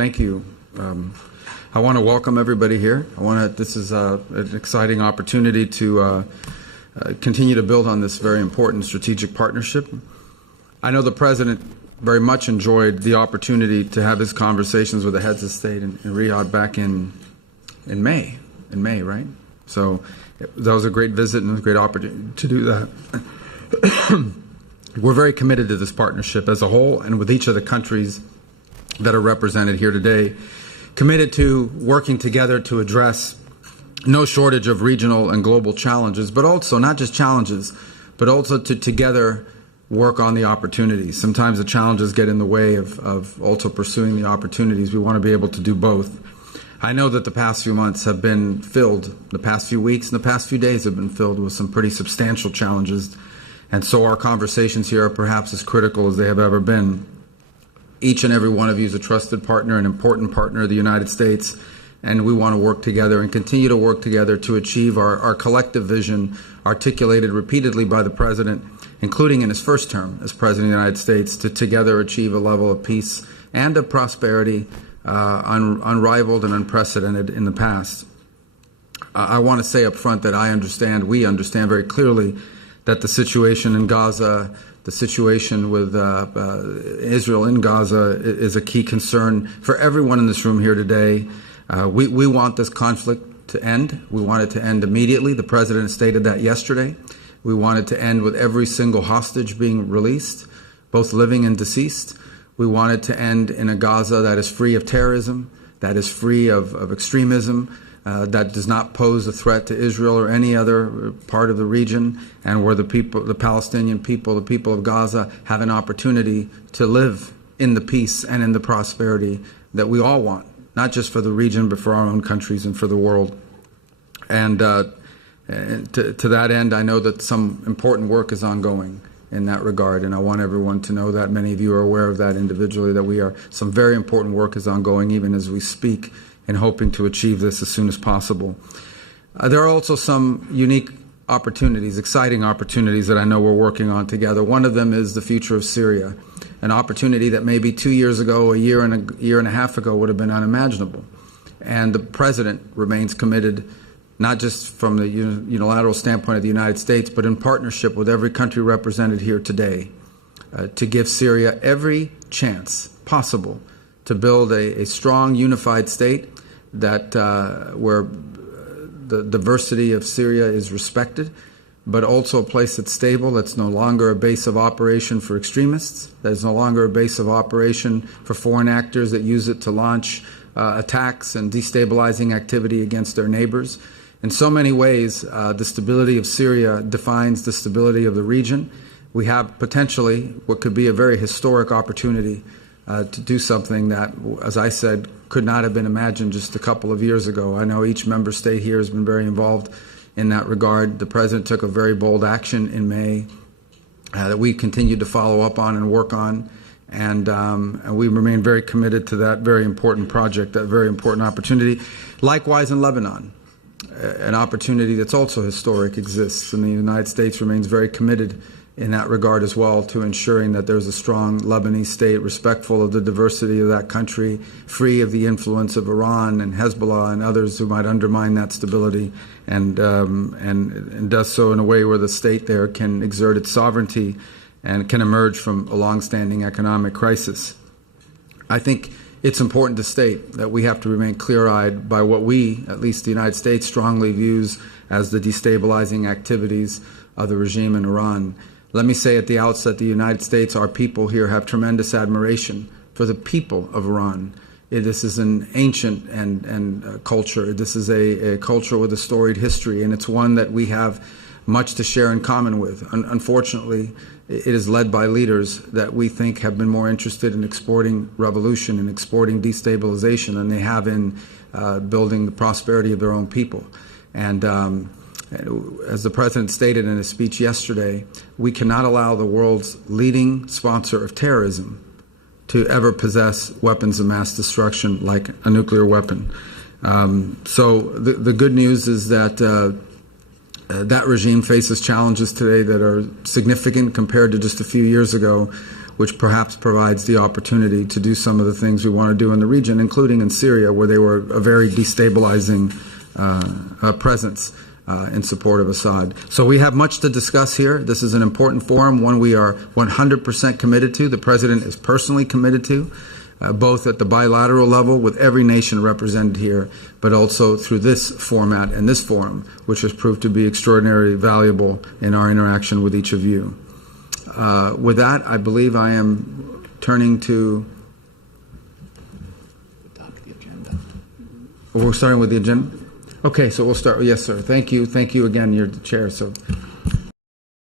Thank you. I want to welcome everybody here. This is an exciting opportunity to continue to build on this very important strategic partnership. I know the President very much enjoyed the opportunity to have his conversations with the heads of state in Riyadh back in May. In May, right? So that was a great visit and a great opportunity to do that. We're very committed to this partnership as a whole, and with each of the countries that are represented here today, committed to working together to address no shortage of regional and global challenges, but also not just challenges, but also to together work on the opportunities. Sometimes the challenges get in the way of also pursuing the opportunities. We want to be able to do both. I know that the past few months have been filled, the past few weeks and the past few days have been filled with some pretty substantial challenges. And so our conversations here are perhaps as critical as they have ever been. Each and every one of you is a trusted partner, an important partner of the United States, and we want to work together and continue to work together to achieve our collective vision articulated repeatedly by the President, including in his first term as President of the United States, to together achieve a level of peace and of prosperity unrivaled and unprecedented in the past. I want to say up front that we understand very clearly that the situation in Gaza, the situation with Israel in Gaza is a key concern for everyone in this room here today. We want this conflict to end. We want it to end immediately. The President stated that yesterday. We want it to end with every single hostage being released, both living and deceased. We want it to end in a Gaza that is free of terrorism, that is free of extremism, that does not pose a threat to Israel or any other part of the region, and where the Palestinian people, the people of Gaza, have an opportunity to live in the peace and in the prosperity that we all want, not just for the region, but for our own countries and for the world. And to that end, I know that some important work is ongoing in that regard, and I want everyone to know that. Many of you are aware of that individually, that some very important work is ongoing even as we speak, and hoping to achieve this as soon as possible. There are also some unique opportunities, exciting opportunities that I know we're working on together. One of them is the future of Syria, an opportunity that maybe 2 years ago, a year and a half ago would have been unimaginable. And the President remains committed, not just from the unilateral standpoint of the United States, but in partnership with every country represented here today, to give Syria every chance possible to build a strong, unified state that where the diversity of Syria is respected, but also a place that's stable, that's no longer a base of operation for extremists, that is no longer a base of operation for foreign actors that use it to launch attacks and destabilizing activity against their neighbors. In so many ways, the stability of Syria defines the stability of the region. We have potentially what could be a very historic opportunity to do something that, as I said, could not have been imagined just a couple of years ago. I know each member state here has been very involved in that regard. The President took a very bold action in May that we continue to follow up on and work on, and we remain very committed to that very important project, that very important opportunity. Likewise in Lebanon, an opportunity that's also historic exists, and the United States remains very committed in that regard as well, to ensuring that there's a strong Lebanese state respectful of the diversity of that country, free of the influence of Iran and Hezbollah and others who might undermine that stability, and does so in a way where the state there can exert its sovereignty and can emerge from a long-standing economic crisis. I think it's important to state that we have to remain clear-eyed by what we, at least the United States, strongly views as the destabilizing activities of the regime in Iran. Let me say at the outset, the United States, our people here, have tremendous admiration for the people of Iran. This is an ancient culture. This is a culture with a storied history, and it's one that we have much to share in common with. Unfortunately, it is led by leaders that we think have been more interested in exporting revolution and exporting destabilization than they have in building the prosperity of their own people. And as the President stated in his speech yesterday, we cannot allow the world's leading sponsor of terrorism to ever possess weapons of mass destruction like a nuclear weapon. So the good news is that that regime faces challenges today that are significant compared to just a few years ago, which perhaps provides the opportunity to do some of the things we want to do in the region, including in Syria, where they were a very destabilizing presence in support of Assad. So we have much to discuss here. This is an important forum, one we are 100% committed to. The President is personally committed to, both at the bilateral level with every nation represented here, but also through this format and this forum, which has proved to be extraordinarily valuable in our interaction with each of you. With that, I believe I am turning to... We're starting with the agenda? Okay, so we'll start. Yes, sir. Thank you. Thank you again. You're the chair, so